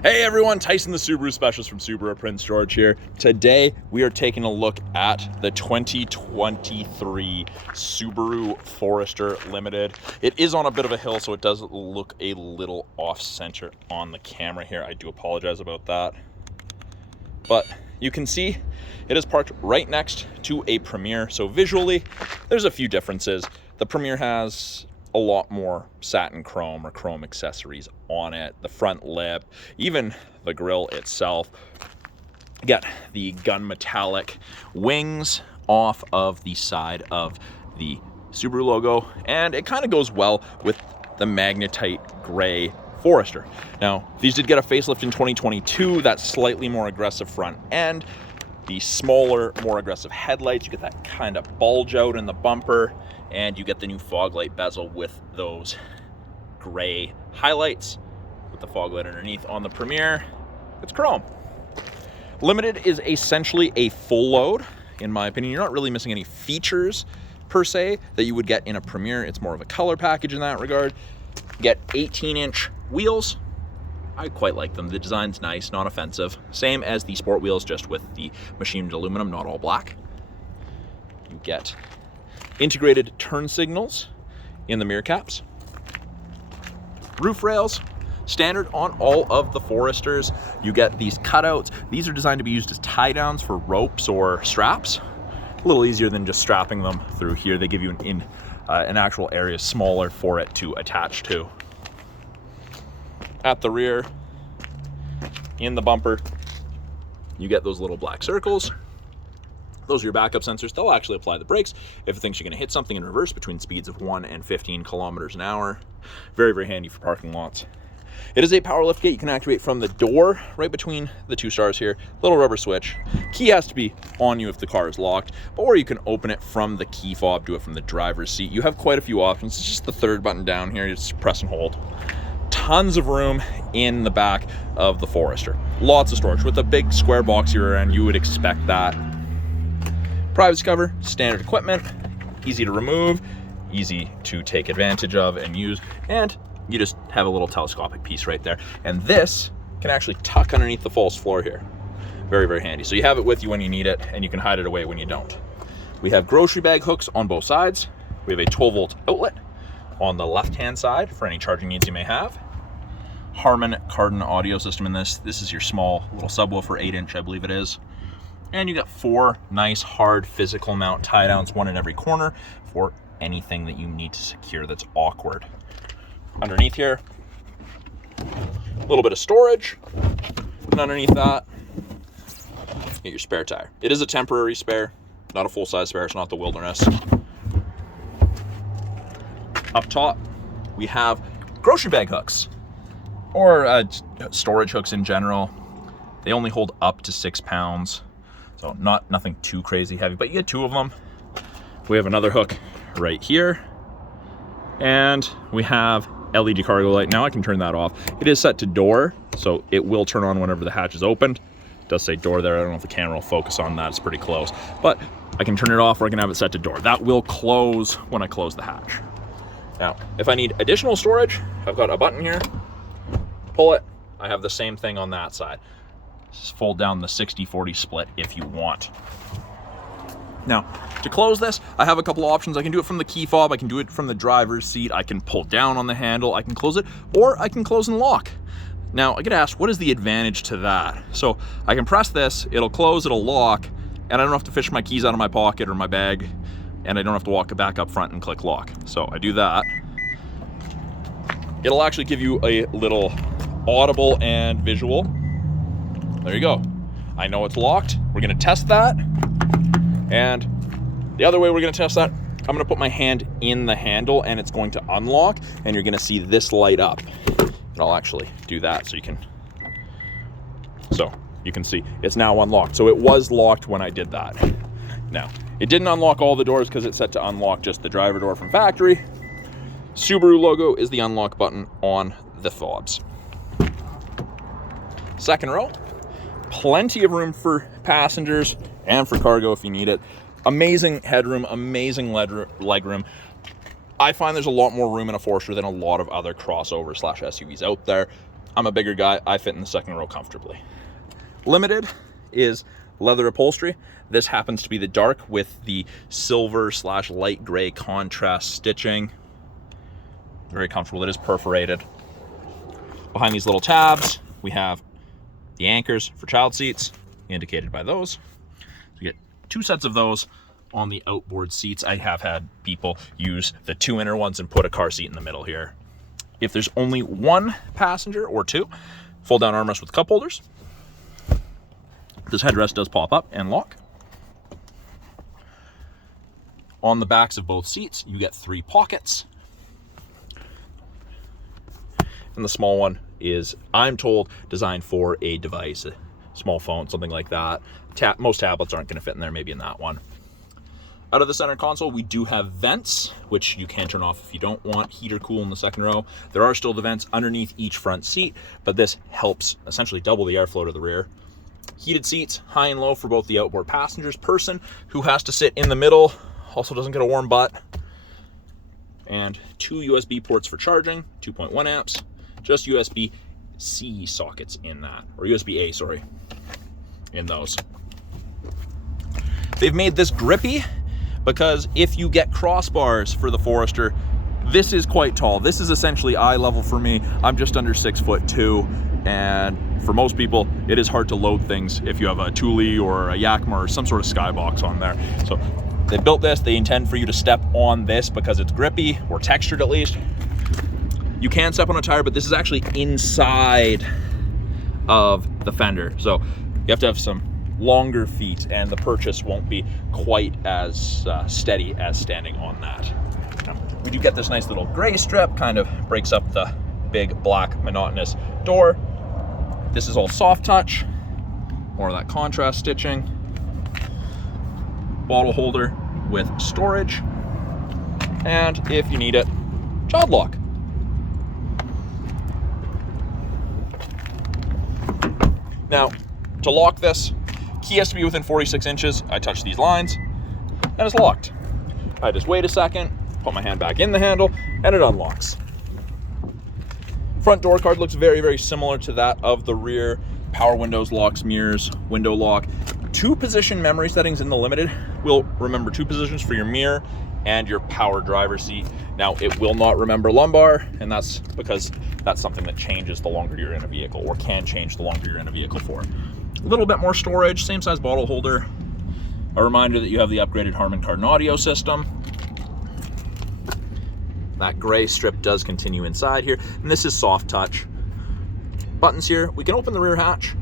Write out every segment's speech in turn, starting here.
Hey everyone, Tyson the Subaru Specialist from Subaru Prince George here. Today we are taking a look at the 2023 Subaru Forester Limited. It is on a bit of a hill, so it does look a little off-center on the camera here. I do apologize about that. But you can see it is parked right next to a Premier. So visually, there's a few differences. The Premier has a lot more satin chrome or chrome accessories on it. The front lip, even the grille itself. Get the gun metallic wings off of the side of the Subaru logo, and it kind of goes well with the magnetite gray Forester. Now, these did get a facelift in 2022, that slightly more aggressive front end, the smaller, more aggressive headlights. You get that kind of bulge out in the bumper, and you get the new fog light bezel with those gray highlights with the fog light underneath. On the Premier, it's chrome. Limited is essentially a full load, in my opinion. You're not really missing any features per se that you would get in a Premier. It's more of a color package in that regard. You get 18-inch wheels. I quite like them. The design's nice, not offensive. Same as the sport wheels, just with the machined aluminum, not all black. You get integrated turn signals in the mirror caps. Roof rails, standard on all of the Foresters. You get these cutouts. These are designed to be used as tie downs for ropes or straps. A little easier than just strapping them through here. They give you an actual area smaller for it to attach to. At the rear, in the bumper, you get those little black circles. Those are your backup sensors. They'll actually apply the brakes if it thinks you're going to hit something in reverse between speeds of 1 and 15 kilometers an hour. Very, very handy for parking lots. It is a power lift gate. You can activate from the door right between the two stars here. Little rubber switch. Key has to be on you if the car is locked, or you can open it from the key fob, do it from the driver's seat. You have quite a few options. It's just the third button down here. You just press and hold. Tons of room in the back of the Forester. Lots of storage. With a big square box rear end, you would expect that. Privacy cover, standard equipment, easy to remove, easy to take advantage of and use, and you just have a little telescopic piece right there. And this can actually tuck underneath the false floor here. Very, very handy. So you have it with you when you need it, and you can hide it away when you don't. We have grocery bag hooks on both sides. We have a 12-volt outlet on the left-hand side for any charging needs you may have. Harman Kardon audio system in this. This is your small little subwoofer, 8-inch, I believe it is. And you got 4 nice hard physical mount tie downs, one in every corner for anything that you need to secure that's awkward. Underneath here, a little bit of storage. And underneath that, you get your spare tire. It is a temporary spare, not a full-size spare. It's not the Wilderness. Up top, we have grocery bag hooks, or storage hooks in general. They only hold up to 6 pounds. So nothing too crazy heavy, but you get 2 of them. We have another hook right here. And we have LED cargo light. Now I can turn that off. It is set to door, so it will turn on whenever the hatch is opened. It does say door there. I don't know if the camera will focus on that. It's pretty close. But I can turn it off, or I can have it set to door. That will close when I close the hatch. Now, if I need additional storage, I've got a button here. Pull it. I have the same thing on that side. Just fold down the 60-40 split if you want. Now, to close this, I have a couple options. I can do it from the key fob, I can do it from the driver's seat, I can pull down on the handle, I can close it, or I can close and lock. Now, I get asked, what is the advantage to that? So I can press this, it'll close, it'll lock, and I don't have to fish my keys out of my pocket or my bag, and I don't have to walk it back up front and click lock. So I do that. It'll actually give you a little audible and visual. There you go. I know it's locked. We're gonna test that. And the other way we're gonna test that, I'm gonna put my hand in the handle and it's going to unlock, and you're gonna see this light up. And I'll actually do that so you can see it's now unlocked. So it was locked when I did that. Now, it didn't unlock all the doors because it's set to unlock just the driver door from factory. Subaru logo is the unlock button on the fobs. Second row, plenty of room for passengers and for cargo if you need it. Amazing headroom, amazing legroom. I find there's a lot more room in a Forester than a lot of other crossover/SUVs out there. I'm a bigger guy. I fit in the second row comfortably. Limited is leather upholstery. This happens to be the dark with the silver / light gray contrast stitching. Very comfortable. It is perforated. Behind these little tabs, we have the anchors for child seats, indicated by those. You get 2 sets of those on the outboard seats. I have had people use the 2 inner ones and put a car seat in the middle here. If there's only 1 passenger or 2, fold down armrest with cup holders. This headrest does pop up and lock. On the backs of both seats, you get 3 pockets. And the small one is, I'm told, designed for a device, a small phone, something like that. Most tablets aren't going to fit in there, maybe in that one. Out of the center console, we do have vents, which you can turn off if you don't want heat or cool in the second row. There are still the vents underneath each front seat, but this helps essentially double the airflow to the rear. Heated seats, high and low for both the outboard passengers. Person who has to sit in the middle also doesn't get a warm butt. And 2 USB ports for charging, 2.1 amps. Just USB-C sockets in that, or USB-A, sorry, in those. They've made this grippy because if you get crossbars for the Forester, this is quite tall. This is essentially eye level for me. I'm just under 6'2", and for most people, it is hard to load things if you have a Thule or a Yakima or some sort of skybox on there. So they built this, they intend for you to step on this because it's grippy, or textured at least. You can step on a tire, but this is actually inside of the fender. So you have to have some longer feet, and the purchase won't be quite as steady as standing on that. We do get this nice little gray strip, kind of breaks up the big black monotonous door. This is all soft touch, more of that contrast stitching. Bottle holder with storage, and if you need it, child lock. Now, to lock this, key has to be within 46 inches. I touch these lines, and it's locked. I just wait a second, put my hand back in the handle, and it unlocks. Front door card looks very, very similar to that of the rear. Power windows, locks, mirrors, window lock. 2 position memory settings in the Limited. Will remember 2 positions for your mirror and your power driver seat. Now, it will not remember lumbar, and that's because that's something that changes the longer you're in a vehicle, or can change the longer you're in a vehicle for. A little bit more storage, same size bottle holder. A reminder that you have the upgraded Harman Kardon audio system. That gray strip does continue inside here, and this is soft touch. Buttons here, we can open the rear hatch.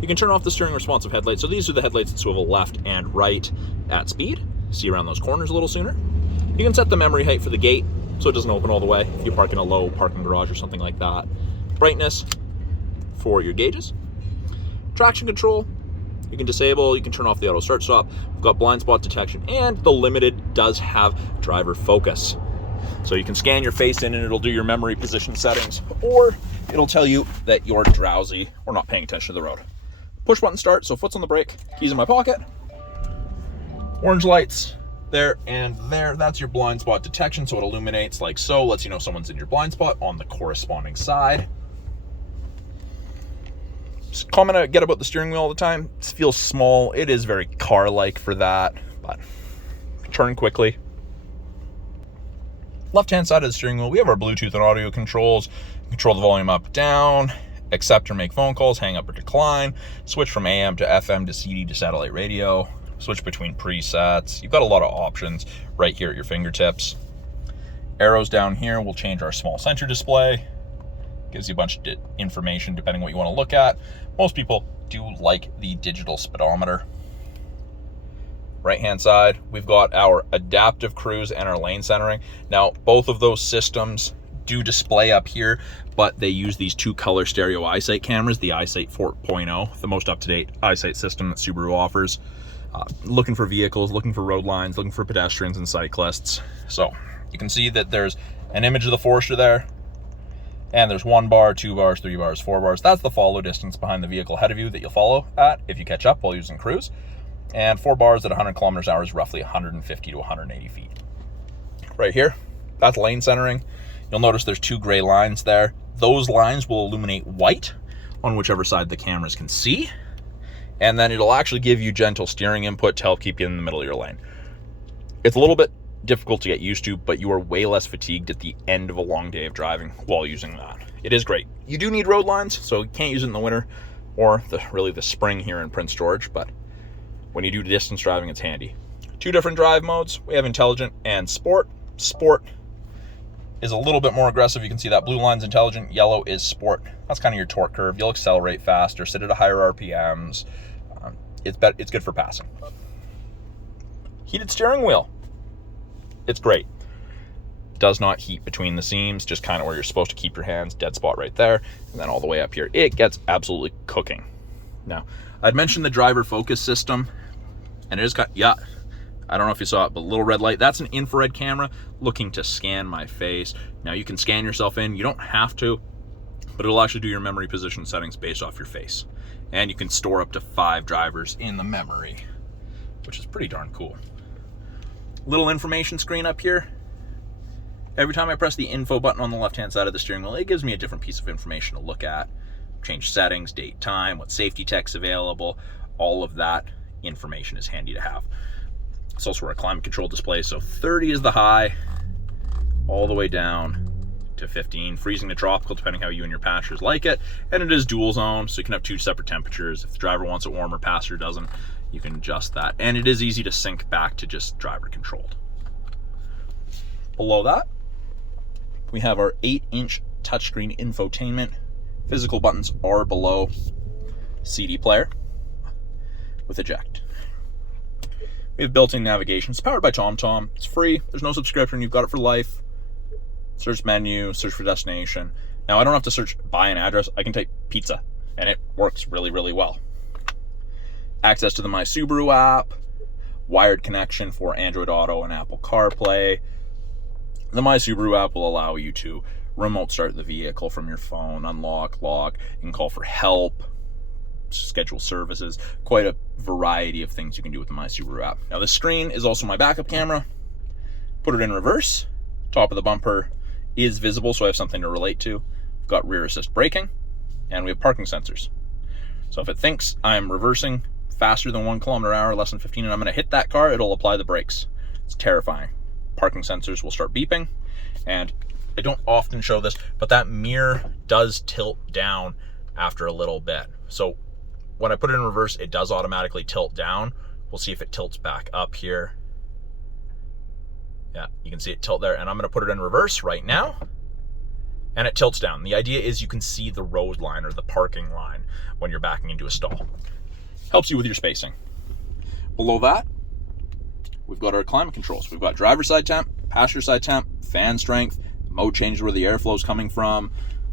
You can turn off the steering responsive headlights. So these are the headlights that swivel left and right at speed. See around those corners a little sooner. You can set the memory height for the gate so it doesn't open all the way if you park in a low parking garage or something like that. Brightness for your gauges. Traction control, you can disable, you can turn off the auto start stop. We've got blind spot detection, and the Limited does have driver focus. So you can scan your face in and it'll do your memory position settings, or it'll tell you that you're drowsy or not paying attention to the road. Push button start, so foot's on the brake, keys in my pocket. Orange lights there and there. That's your blind spot detection, so it illuminates like so, lets you know someone's in your blind spot on the corresponding side. Just comment I get about the steering wheel all the time. It feels small. It is very car-like for that, but turn quickly. Left-hand side of the steering wheel, we have our Bluetooth and audio controls. Control the volume up, down, accept or make phone calls, hang up or decline, switch from AM to FM to CD to satellite radio, switch between presets. You've got a lot of options right here at your fingertips. Arrows down here will change our small center display. Gives you a bunch of information depending what you want to look at. Most people do like the digital speedometer. Right hand side, we've got our adaptive cruise and our lane centering. Now, both of those systems do display up here, but they use these 2 color stereo eyesight cameras, the eyesight 4.0, the most up-to-date eyesight system that Subaru offers. Looking for vehicles, looking for road lines, looking for pedestrians and cyclists. So you can see that there's an image of the Forester there, and there's 1 bar, 2 bars, 3 bars, 4 bars. That's the follow distance behind the vehicle ahead of you that you'll follow at if you catch up while using cruise. And 4 bars at 100 kilometers an hour is roughly 150 to 180 feet. Right here, that's lane centering. You'll notice there's 2 gray lines there. Those lines will illuminate white on whichever side the cameras can see. And then it'll actually give you gentle steering input to help keep you in the middle of your lane. It's a little bit difficult to get used to, but you are way less fatigued at the end of a long day of driving while using that. It is great. You do need road lines, so you can't use it in the winter or really the spring here in Prince George, but when you do distance driving, it's handy. 2 different drive modes. We have intelligent and sport. Sport is a little bit more aggressive. You can see that blue line's intelligent, yellow is sport. That's kind of your torque curve. You'll accelerate faster, sit at a higher RPMs. It's good for passing. Heated steering wheel. It's great. Does not heat between the seams, just kind of where you're supposed to keep your hands, dead spot right there. And then all the way up here, it gets absolutely cooking. Now, I'd mentioned the driver focus system, and it is got, yeah, I don't know if you saw it, but little red light, that's an infrared camera looking to scan my face. Now you can scan yourself in, you don't have to, but it'll actually do your memory position settings based off your face. And you can store up to 5 drivers in the memory, which is pretty darn cool. Little information screen up here. Every time I press the info button on the left-hand side of the steering wheel, it gives me a different piece of information to look at. Change settings, date, time, what safety tech's available, all of that information is handy to have. It's also a climate control display, so 30 is the high, all the way down to 15, freezing to tropical, depending how you and your passengers like it. And it is dual zone, so you can have 2 separate temperatures. If the driver wants it warmer, passenger doesn't, you can adjust that. And it is easy to sync back to just driver controlled. Below that, we have our 8-inch touchscreen infotainment. Physical buttons are below. CD player with eject. We have built-in navigation. It's powered by TomTom. It's free. There's no subscription. You've got it for life. Search menu, search for destination. Now I don't have to search by an address. I can type pizza and it works really, really well. Access to the My Subaru app, wired connection for Android Auto and Apple CarPlay. The My Subaru app will allow you to remote start the vehicle from your phone, unlock, lock, you can call for help, schedule services, quite a variety of things you can do with the My Subaru app. Now this screen is also my backup camera. Put it in reverse, top of the bumper is visible, so I have something to relate to. We've got rear assist braking, and we have parking sensors. So if it thinks I'm reversing faster than 1 km/h, less than 15, and I'm gonna hit that car, it'll apply the brakes. It's terrifying. Parking sensors will start beeping, and I don't often show this, but that mirror does tilt down after a little bit. So when I put it in reverse, it does automatically tilt down. We'll see if it tilts back up here. Yeah, you can see it tilt there, and I'm gonna put it in reverse right now, and it tilts down. The idea is you can see the road line or the parking line when you're backing into a stall. Helps you with your spacing. Below that, we've got our climate controls. We've got driver side temp, passenger side temp, fan strength, mode changes where the airflow is coming from.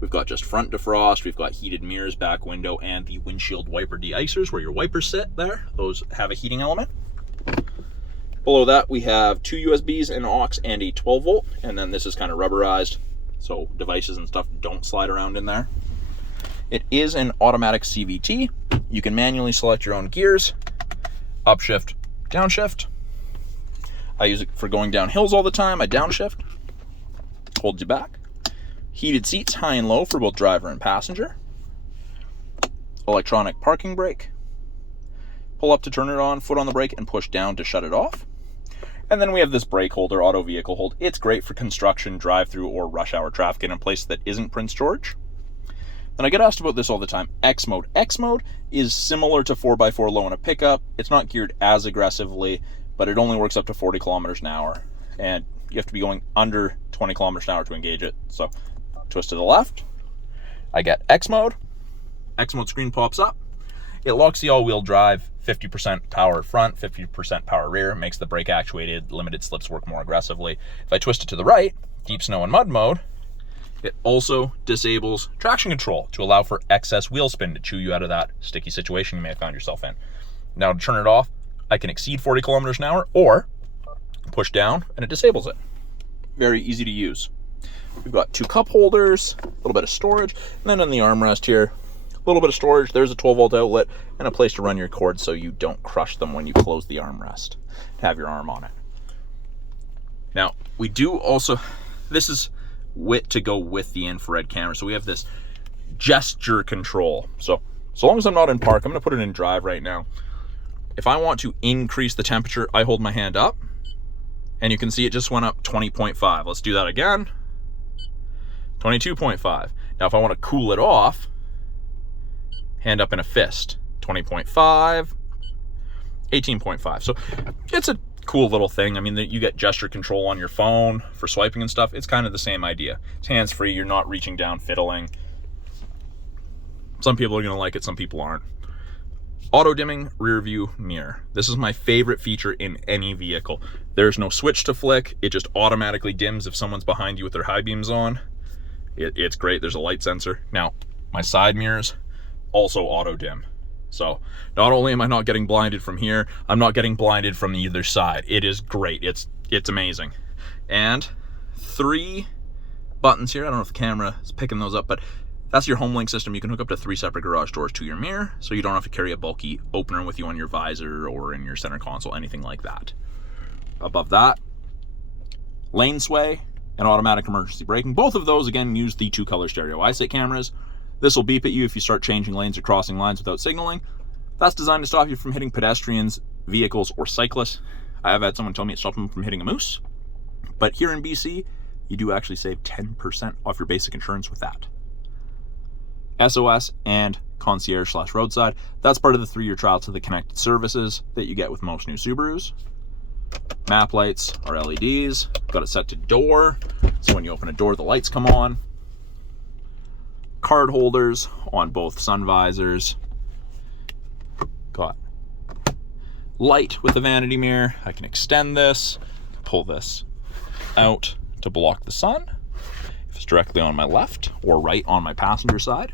We've got just front defrost, we've got heated mirrors, back window, and the windshield wiper de-icers where your wipers sit there. Those have a heating element. Below that, we have 2 USBs, an aux, and a 12 volt, and then this is kind of rubberized, so devices and stuff don't slide around in there. It is an automatic CVT. You can manually select your own gears, upshift, downshift. I use it for going down hills all the time. I downshift, holds you back. Heated seats, high and low for both driver and passenger. Electronic parking brake. Pull up to turn it on, foot on the brake, and push down to shut it off. And then we have this brake holder, auto vehicle hold. It's great for construction, drive-through, or rush hour traffic in a place that isn't Prince George. Then I get asked about this all the time. X mode. X mode is similar to 4x4 low in a pickup. It's not geared as aggressively, but it only works up to 40 kilometers an hour. And you have to be going under 20 kilometers an hour to engage it. So twist to the left. I get X mode. X mode screen pops up. It locks the all-wheel drive, 50% power front, 50% power rear, makes the brake actuated, limited slips work more aggressively. If I twist it to the right, deep snow and mud mode, it also disables traction control to allow for excess wheel spin to chew you out of that sticky situation you may have found yourself in. Now to turn it off, I can exceed 40 kilometers an hour or push down and it disables it. Very easy to use. We've got 2 cup holders, a little bit of storage, and then on the armrest here, a little bit of storage. There's a 12 volt outlet and a place to run your cords so you don't crush them when you close the armrest. Have your arm on it. Now, we do also, this is to go with the infrared camera. So we have this gesture control. So long as I'm not in park, I'm gonna put it in drive right now. If I want to increase the temperature, I hold my hand up, and you can see it just went up 20.5. Let's do that again. 22.5. Now if I want to cool it off, hand up in a fist. 20.5, 18.5. So it's a cool little thing. I mean, you get gesture control on your phone for swiping and stuff. It's kind of the same idea. It's hands-free. You're not reaching down, fiddling. Some people are going to like it, some people aren't. Auto dimming rear view mirror. This is my favorite feature in any vehicle. There's no switch to flick. It just automatically dims if someone's behind you with their high beams on. It's great. There's a light sensor. Now, my side mirrors also auto dim. So not only am I not getting blinded from here, I'm not getting blinded from either side. It is great. It's amazing. And 3 buttons here. I don't know if the camera is picking those up, but that's your home link system. You can hook up to 3 separate garage doors to your mirror, so you don't have to carry a bulky opener with you on your visor or in your center console, anything like that. Above that, lane sway and automatic emergency braking. Both of those, again, use the 2-color stereo eyesight cameras. This will beep at you if you start changing lanes or crossing lines without signaling. That's designed to stop you from hitting pedestrians, vehicles, or cyclists. I have had someone tell me it stopped them from hitting a moose. But here in BC, you do actually save 10% off your basic insurance with that. SOS and concierge/roadside. That's part of the 3-year trial to the connected services that you get with most new Subarus. Map lights are LEDs. Got it set to door, so when you open a door, the lights come on. Card holders on both sun visors. Got light with the vanity mirror. I can extend this, pull this out to block the sun if it's directly on my left or right on my passenger side.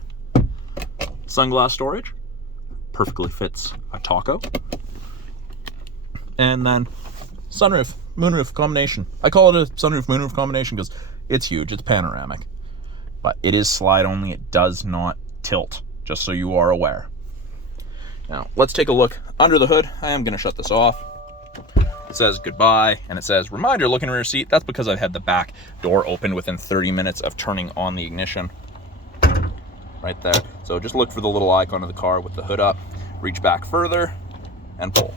Sunglass storage, perfectly fits a taco. And then sunroof, moonroof combination. I call it a sunroof moonroof combination because it's huge, it's panoramic. But it is slide only, it does not tilt, just so you are aware. Now, let's take a look under the hood. I am gonna shut this off. It says goodbye, and it says, reminder, look in rear seat. That's because I've had the back door open within 30 minutes of turning on the ignition. Right there. So just look for the little icon of the car with the hood up, reach back further, and pull.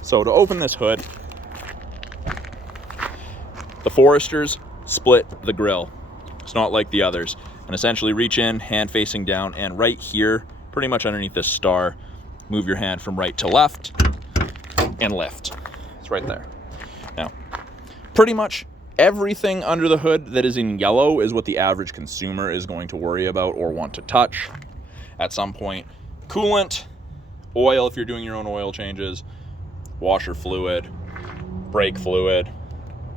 So to open this hood, the Foresters split the grille. It's not like the others. And essentially reach in, hand facing down, and right here, pretty much underneath this star, move your hand from right to left and lift. It's right there. Now, pretty much everything under the hood that is in yellow is what the average consumer is going to worry about or want to touch at some point. Coolant, oil if you're doing your own oil changes, washer fluid, brake fluid,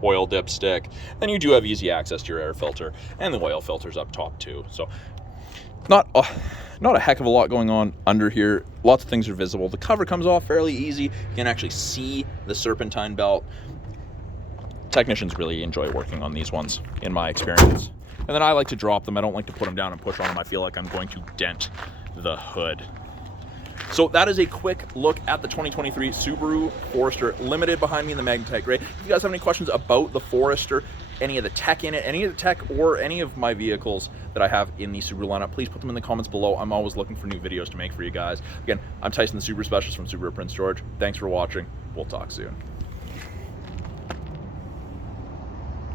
oil dipstick. Then you do have easy access to your air filter, and the oil filter's up top too. So not a heck of a lot going on under here. Lots of things are visible. The cover comes off fairly easy. You can actually see the serpentine belt. Technicians really enjoy working on these ones, in my experience. And then I like to drop them. I don't like to put them down and push on them. I feel like I'm going to dent the hood. So that is a quick look at the 2023 Subaru Forester Limited behind me in the Magnetite Gray. If you guys have any questions about the Forester, any of the tech in it, any of the tech or any of my vehicles that I have in the Subaru lineup, please put them in the comments below. I'm always looking for new videos to make for you guys. Again, I'm Tyson, the Subaru Specialist from Subaru Prince George. Thanks for watching. We'll talk soon.